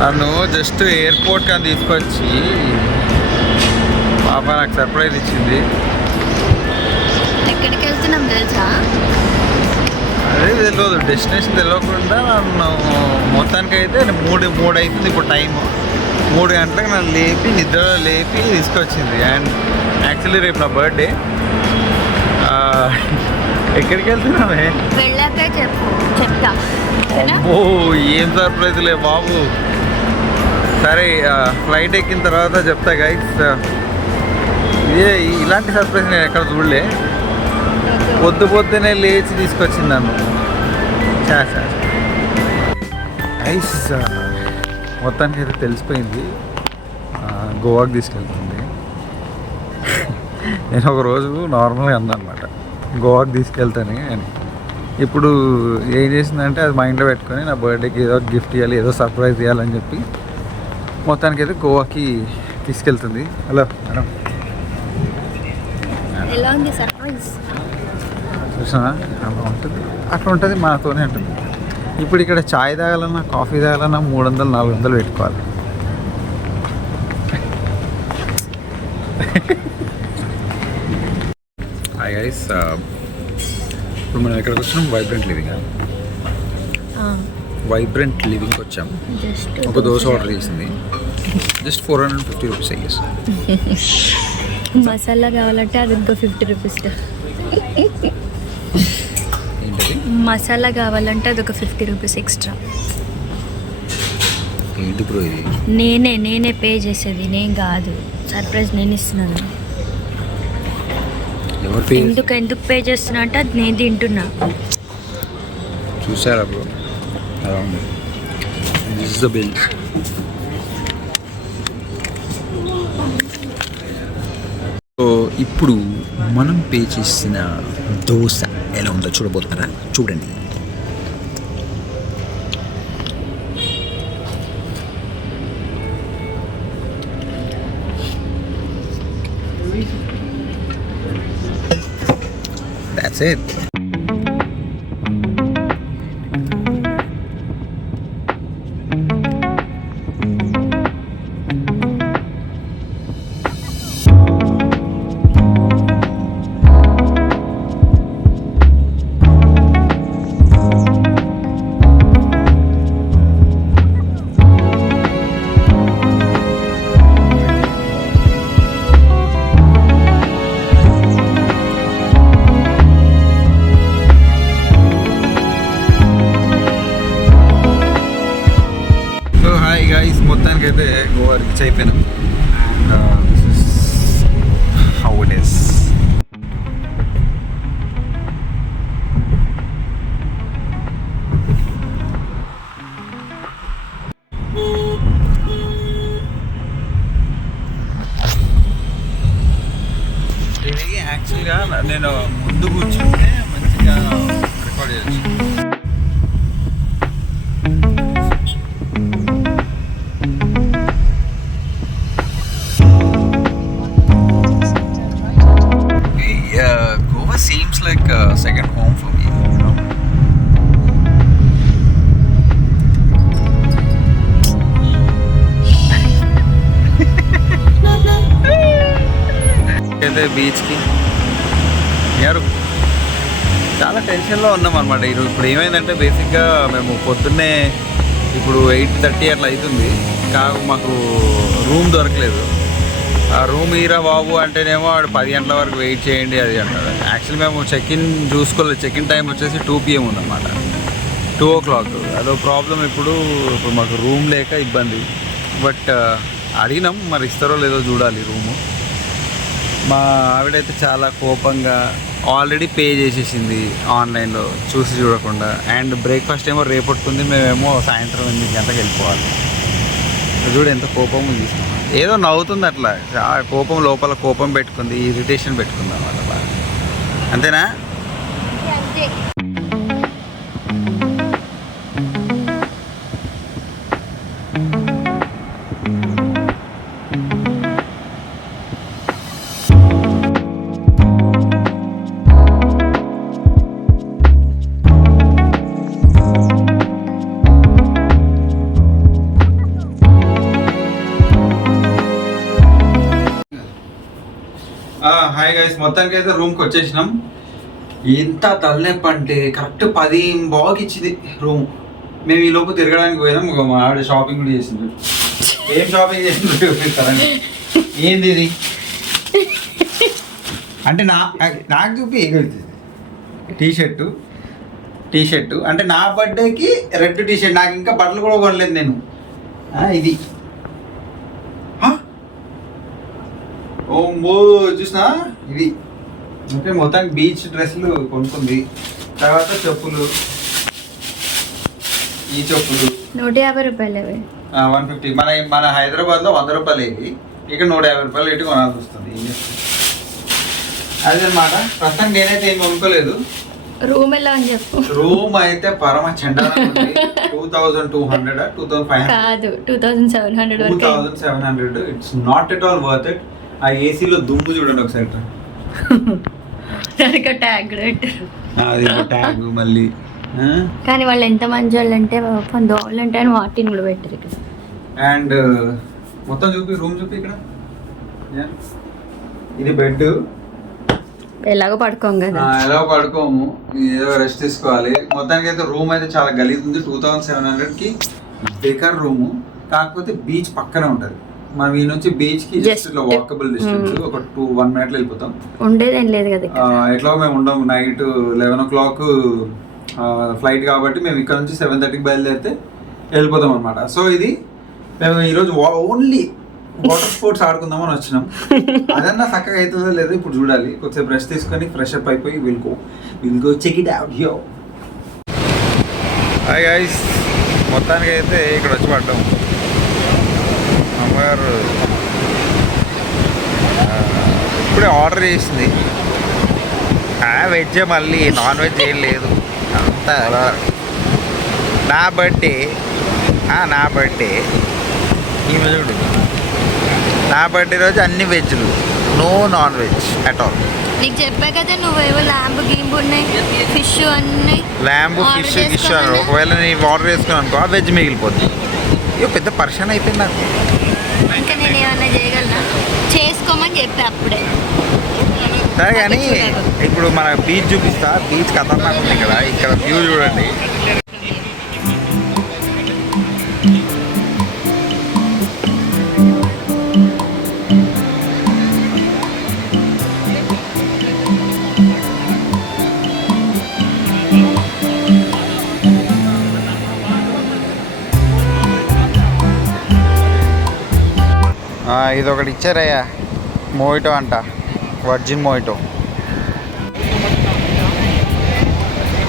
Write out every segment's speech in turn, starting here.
నన్ను just airport కానీ తీసుకొచ్చి పాప నాకు సర్ప్రైజ్ ఇచ్చింది. ఎక్కడికి వెళ్తున్నాం తెలుసా? అదే తెలియదు, డెస్టినేషన్ తెలియకుండా నన్ను మొత్తానికి అయితే మూడు అవుతుంది ఇప్పుడు టైము. 3 గంటలకు నన్ను నిద్రలో లేపి తీసుకొచ్చింది. అండ్ యాక్చువల్లీ రేపు నా బర్త్డే. ఎక్కడికి వెళ్తున్నామే? వెళ్ళాకే చెప్తా. ఓ ఏం సర్ప్రైజ్ లే బాబు. సరే ఫ్లైట్ ఎక్కిన తర్వాత చెప్తా గైస్. ఇదే ఇలాంటి సర్ప్రైజ్ నేను ఎక్కడ చూడలే. పొద్దునే లేచి తీసుకొచ్చింది నన్ను. గైస్ మొత్తానికి అయితే తెలిసిపోయింది గోవాకి తీసుకెళ్తుంది. నేను ఒకరోజు నార్మల్గా అన్నా అనమాట గోవాకి తీసుకెళ్తాను అని. ఇప్పుడు ఏం చేసిందంటే అది మైండ్లో పెట్టుకొని నా బర్త్డేకి ఏదో గిఫ్ట్ ఇవ్వాలి, ఏదో సర్ప్రైజ్ ఇవ్వాలని చెప్పి మొత్తానికి అయితే గోవాకి తీసుకెళ్తుంది. హలో మేడం, ఎలా ఉంది సర్ప్రైజ్? చూసినా అట్లా ఉంటుంది మాతోనే ఉంటుంది. ఇప్పుడు ఇక్కడ చాయ్ తాగాలన్నా కాఫీ తాగాలన్నా 300-400 పెట్టుకోవాలి. హాయ్ గైస్, ఇప్పుడు మనం ఎక్కడికి వచ్చినాం? వైబ్రెంట్ లివింగ్కి వచ్చాం. ఒక దోశ ఆర్డర్ చేసింది, జస్ట్ 450 రూపీస్ అయ్యేసి. మసాలా కావాలంటే అది ఇంకో 50 రూపీస్. ఏంటది? మసాలా కావాలంటే అదొక 50 రూపీస్ ఎక్స్ట్రా. ఏంటి బ్రో ఇది? నేనే పే చేసేది, నేను కాదు. సర్ప్రైజ్ నేను ఇస్తున్నాను. ఎందుకు పే చేస్తున్నా అంటే అది నేను తింటున్నా. చూసారా బ్రో, అలా ఉంది. This is the bill. So ఇప్పుడు మనం పే చేసిన దోశ ఎలా ఉందో చూడబోతున్నారా? చూడండి. That's it. మొత్తానికి అయితే గోవా రీచ్ అయిపోయినాం. How it is. ఇది యాక్చువల్గా నేను ముందు కూర్చుంటే మంచిగా రికార్డ్ చేయొచ్చు. Seems like a second home for me, you know. అయితే బీచ్కి యారు చాలా టెన్షన్లో ఉన్నాం అనమాట ఈరోజు. ఇప్పుడు ఏమైందంటే బేసిక్గా మేము పొద్దున్నే ఇప్పుడు 8:30 అట్లా అవుతుంది. మాకు రూమ్ దొరకలేదు. ఆ రూమ్ ఈరా బాబు అంటేనేమో వాడు 10 గంటల వరకు వెయిట్ చేయండి అది అంటాడు. యాక్చువల్లీ మేము చెక్-ఇన్ చూసుకోలేదు. చెక్-ఇన్ టైం వచ్చేసి 2 PM ఉందన్నమాట, 2 o'clock. అదో ప్రాబ్లం. ఇప్పుడు మాకు రూమ్ లేక ఇబ్బంది. బట్ అడిగినాం, మరి ఇస్తారో లేదో చూడాలి రూము. మా ఆవిడైతే చాలా కోపంగా ఆల్రెడీ పే చేసేసింది ఆన్లైన్లో చూసి చూడకుండా. అండ్ బ్రేక్ఫాస్ట్ ఏమో రేపొట్టుకుంది, మేమేమో సాయంత్రం 8 గంటలకు వెళ్ళిపోవాలి. చూడు ఎంత కోపం ఉంది. ఏదో నవ్వుతుంది అట్లా, కోపం లోపల కోపం పెట్టుకుంది, ఇరిటేషన్ పెట్టుకుంది అన్నమాట బాగా. అంతేనా? హాయ్ గైస్, మొత్తానికి అయితే రూమ్కి వచ్చేసినాం. ఎంత తలనొప్పి అంటే కరెక్ట్ 10:15 ఇచ్చింది రూమ్. మేము ఈ లోపు తిరగడానికి పోయినాం. మా ఆవిడ షాపింగ్ కూడా చేసింది. ఏం షాపింగ్ చేసింది చూపిస్తారండి. ఏంది ఇది అంటే నాకు చూపి టీ షర్టు అంటే నా బర్త్డేకి రెడ్ టీ షర్ట్. నాకు ఇంకా బట్టలు కూడా కొనలేదు నేను. ఇది ఓ చూసినా ఇవి. ఓకే, మొత్తానికి బీచ్ డ్రెస్సులు కొనుక్కుంది. తర్వాత చెప్పులు, ఈ చెప్పులు 150 రూపాయలు 150. మన హైదరాబాద్లో 100 రూపాయలు ఇవి, ఇక్కడ 150 రూపాయలు ఇటు కొనాల్సి వస్తుంది. ఏం చేస్తుంది అదనమాట. ప్రస్తుతానికి నేనైతే ఏం కొనుక్కోలేదు. రూమ్ ఎలా అని చెప్పు. రూమ్ అయితే పరమ చండాలంగా ఉంది. 2200 2500 కాదు 2700 వరకు. 2700. It's not at all worth it. ఆ ఏసీలో దుమ్ము చూడండి ఒకసారి. దానికి ట్యాగ్ పెట్టారు. అది ట్యాగ్ మళ్ళీ. కానీ వాళ్ళు ఎంత మంచి వాళ్ళు అంటే దోమలు అంటే అని వాటిని కూడా పెట్టారు ఇక్కడ. అండ్ మొత్తం చూపి, రూమ్ చూపి ఇక్కడ. ఇది బెడ్. ఎలాగో పడుకోం కదా. ఎలా పడుకోము, ఏదో రెస్ట్ తీసుకోవాలి. మొత్తానికి అయితే రూమ్ అయితే చాలా గలీజ్ ఉంది. 2700కి బేకార్ రూము. కాకపోతే బీచ్ పక్కనే ఉంటుంది. మనం ఈ నుంచి బీచ్ కి జస్ట్ ఇట్లా వాకబుల్ డిస్టెన్స్. ఒక 1 minute వెళ్ళిపోతాం. ఉండేదేం లేదు కదా. ఎట్లా మేము ఉండము. నైట్ 11 o'clock ఫ్లైట్ కాబట్టి మేము ఇక్కడ నుంచి 7:30కి బయలుదేరితే వెళ్ళిపోతాం అనమాట. సో ఇది మేము ఈరోజు ఓన్లీ వాటర్ స్పోర్ట్స్ ఆడుకుందామని వచ్చినాం. అదన్నా చక్కగా అవుతుందో లేదో ఇప్పుడు చూడాలి. కొద్దిసేపు రెస్ట్ తీసుకొని ఫ్రెష్ అప్ అయిపోయి will go check it out here. Hi guys, మొత్తానికి అయితే ఇక్కడ వచ్చి పడ్డాం. అమ్మగారు ఇప్పుడే ఆర్డర్ చేసింది. వెజ్, మళ్ళీ నాన్ వెజ్ ఏం లేదు. అంతా నా బర్త్డే ఈమె చూడు. నా బర్త్డే రోజు అన్ని వెజ్లు, no non veg at all. నీకు చెప్పా కదా నువ్వేవో ల్యాంబ్ గీంబు ఉన్నాయి, ఫిష్ అన్నీ. ల్యాంబ్ ఫిష్ అన్నారు. ఒకవేళ నేను ఆర్డర్ చేసుకున్నాను అనుకో, ఆ వెజ్ మిగిలిపోతుంది. ఇక పెద్ద పర్షన్ అయిపోయింది నాకు. ఇంకా నేను ఏమన్నా చేయగలనా? చేసుకోమని చెప్పా అప్పుడే. సరే కానీ ఇప్పుడు మన బీచ్ చూపిస్తా. బీచ్ ఖతర్నాక్ ఉంది కదా. ఇక్కడ వ్యూ చూడండి. ఇది ఒకటి ఇచ్చారయ్యా, మోయిటో అంట, వర్జిన్ మోయిటో.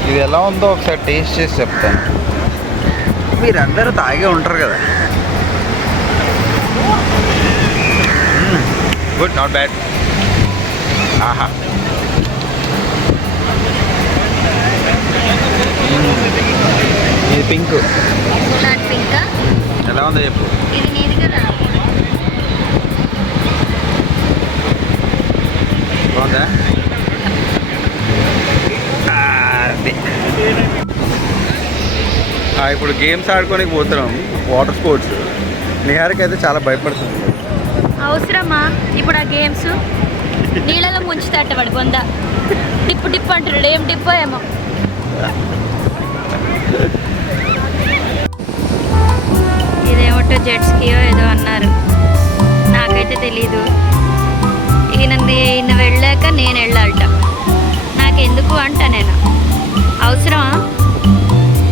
ఇది ఎలా ఉందో ఒకసారి టేస్ట్ చేసి చెప్తాను. మీరందరూ తాగే ఉంటారు కదా. Good, not bad. ఆహా, ఇది పింక్. ఎలా ఉందో చెప్పు. ఇది నీది కదా. బాగుందా? ఇప్పుడు గేమ్స్ ఆడుకోనికి పోతున్నాం, వాటర్ స్పోర్ట్స్. నిహారికి అయితే చాలా భయపడుతుంది. అవసరమా ఇప్పుడు ఆ గేమ్స్? నీళ్ళలో ముంచుతట్ట వాడు బొంద. టిప్పు అంటాడు. ఏం టిప్పో ఏమో. ఇదేమో జెట్ స్కీయో ఏదో అన్నారు, నాకైతే తెలీదు. ఈయన వెళ్ళాక నేను వెళ్ళాలట. నాకెందుకు అంట. నేను అవసరమా?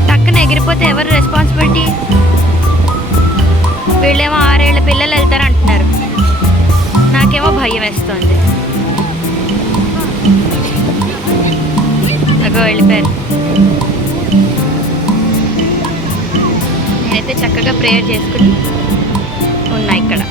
టక్కున ఎగిరిపోతే ఎవరు రెస్పాన్సిబిలిటీ? వీళ్ళేమో 6 ఏళ్ల పిల్లలు వెళ్తారు అంటున్నారు. నాకేమో భయం వేస్తుంది. అగో వెళ్ళిపోయారు. నేనైతే చక్కగా ప్రేయర్ చేసుకుని ఉన్నా ఇక్కడ.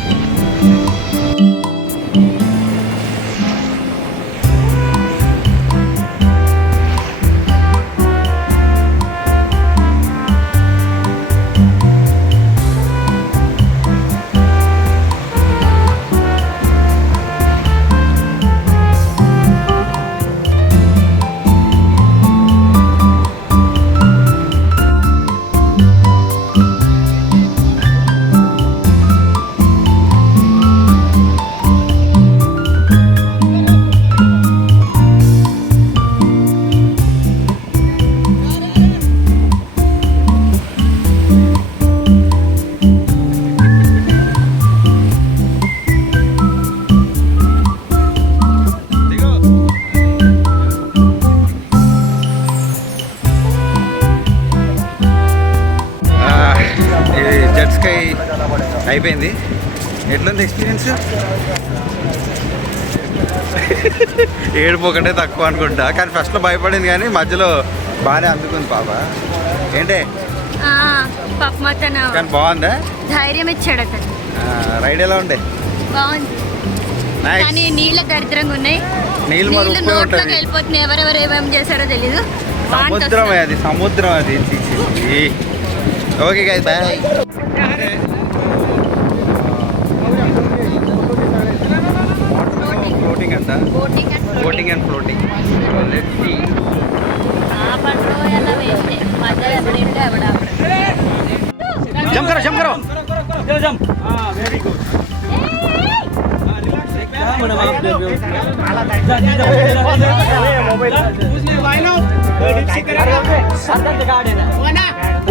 జెట్ స్కై అయిపోయింది. ఎట్లుంది ఎక్స్పీరియన్స్? ఏడుపు ఒకటే తక్కువ అనుకుంటా, కానీ ఫస్ట్లో భయపడింది కానీ మధ్యలో బాగానే అందుకుంది పాప. ఏంటే పాప కానీ బాగుందా? ధైర్యం ఇచ్చాడు అతను. రైడ్ ఎలా ఉండే? బాగుంది కానీ నీళ్ళ దరిద్రంగా ఉన్నాయి. నీళ్ళు నోట్లోకి వెళ్ళిపోతున్నాయి. ఎవరెవరు ఏమేమి చేశారో తెలీదు. సముద్రం అది, సముద్రం అది. Okay guys bye. ఫ్లోటింగ్ అంట, boating and floating. Let's see. Jump కరో, జంప్ కరో. చలో జంప్. Very good.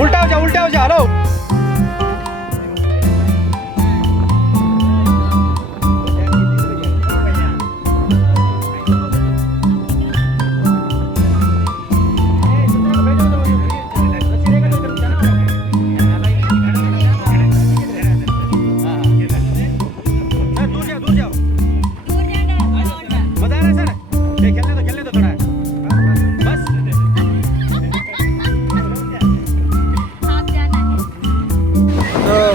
उल्टा हो जा हेलो.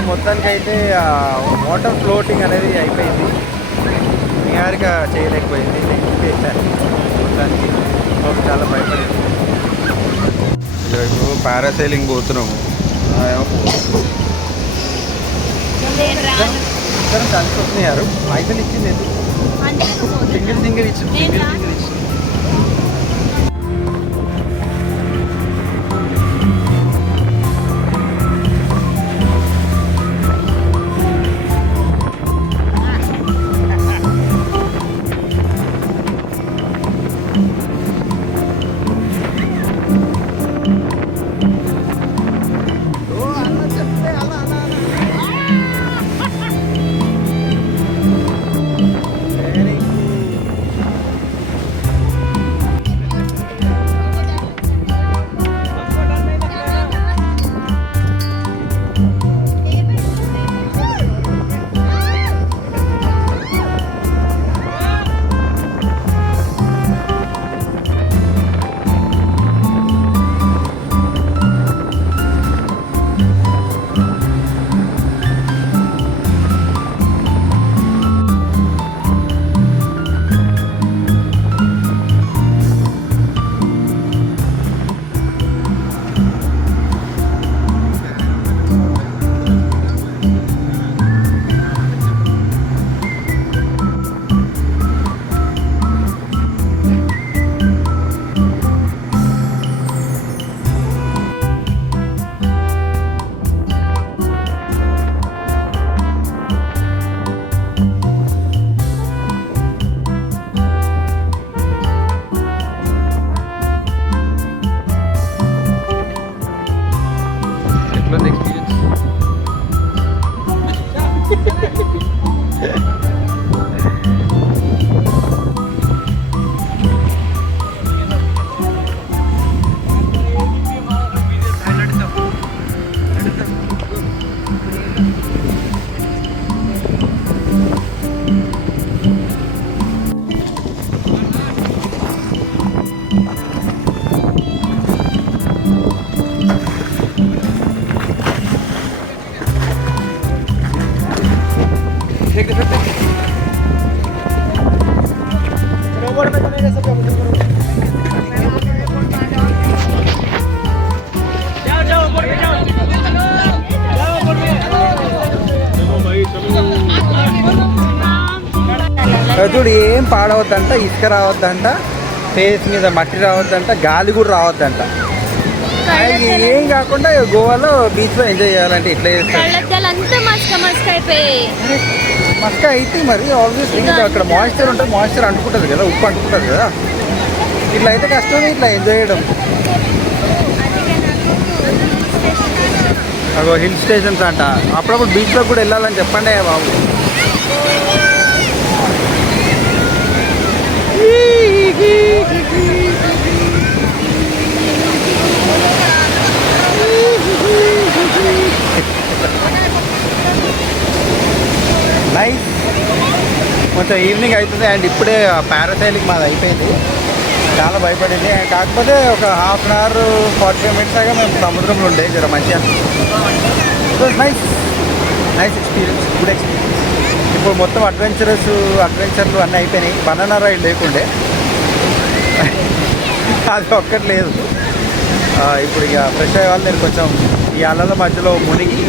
మొత్తానికి అయితే వాటర్ ఫ్లోటింగ్ అనేది అయిపోయింది. నిహారిక చేయలేకపోయింది. మొత్తానికి చాలా భయపడింది. ఇప్పుడు పారాసైలింగ్ పోతున్నాము. ఇద్దరం కలిసి వస్తున్నాయారు. పైసలు ఇచ్చింది ఎందుకు? సింగిల్ ఇచ్చింది. చూడు ఏం పాడవద్దంట, ఇసుక రావద్దంట, ఫేస్ మీద మట్టి రావద్దంట, గాలి కూడా రావద్దంట. ఏం కాకుండా గోవాలో బీచ్ లో ఎంజాయ్ చేయాలంటే ఇట్లా మస్క అయితే మరి ఆల్వేస్ అక్కడ మాయిశ్చర్ ఉంటుంది, మాయిశ్చర్ అంటుకుంటుంది కదా, ఉప్పు అంటుకుంటుంది కదా. ఇట్లా అయితే కష్టమే ఇట్లా ఎంజాయ్ చేయడం. అగో హిల్ స్టేషన్స్ అంట, అప్పుడప్పుడు బీచ్లో కూడా వెళ్ళాలని చెప్పండి బాబు. కొంచెం ఈవినింగ్ అవుతుంది అండ్ ఇప్పుడే పారాసైలింగ్ మాది అయిపోయింది. చాలా భయపడింది. కాకపోతే ఒక హాఫ్ అన్ అవర్ 45 minutes దాకా మేము సముద్రంలో ఉండే జర మంచిగా నైస్ ఎక్స్పీరియన్స్, గుడ్ ఎక్స్పీరియన్స్. ఇప్పుడు మొత్తం అడ్వెంచర్లు అన్నీ అయిపోయినాయి. బనానా రైడ్ లేకుండే అది ఒక్కటి లేదు. ఇప్పుడు ఇక ఫ్రెష్ అయ్యే వాళ్ళు నేను కొంచెం ఈ అలల మధ్యలో మునిగి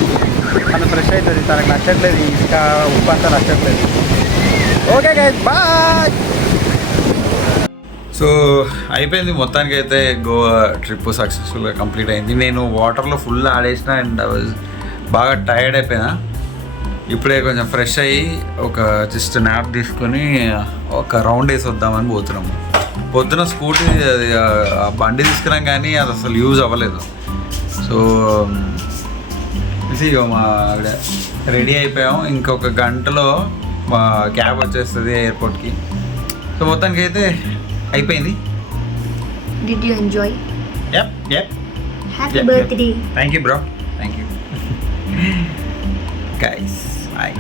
మనం ఫ్రెష్ అవుతుంది. తనకు నచ్చట్లేదు, ఇసుక ఉప్పు అంతా నచ్చట్లేదు. Okay guys, bye. సో అయిపోయింది మొత్తానికి అయితే. గోవా ట్రిప్ సక్సెస్ఫుల్గా కంప్లీట్ అయింది. నేను వాటర్లో ఫుల్ ఆడేసిన అండ్ బాగా టైర్డ్ అయిపోయినా. ఇప్పుడే కొంచెం ఫ్రెష్ అయ్యి ఒక జస్ట్ న్యాప్ తీసుకొని ఒక రౌండ్ వేసి వద్దామని పోతున్నాము. పొద్దున స్కూటీ అది ఆ బండి తీసుకున్నాం కానీ అది అసలు యూజ్ అవ్వలేదు. సో ఇక మా రెడీ అయిపోయాం. ఇంకొక గంటలో మా క్యాబ్ వచ్చేస్తుంది ఎయిర్పోర్ట్కి. సో మొత్తానికి అయితే అయిపోయింది. Did you enjoy? Yep. Happy birthday. Thank you, bro. Thank you. Guys, bye.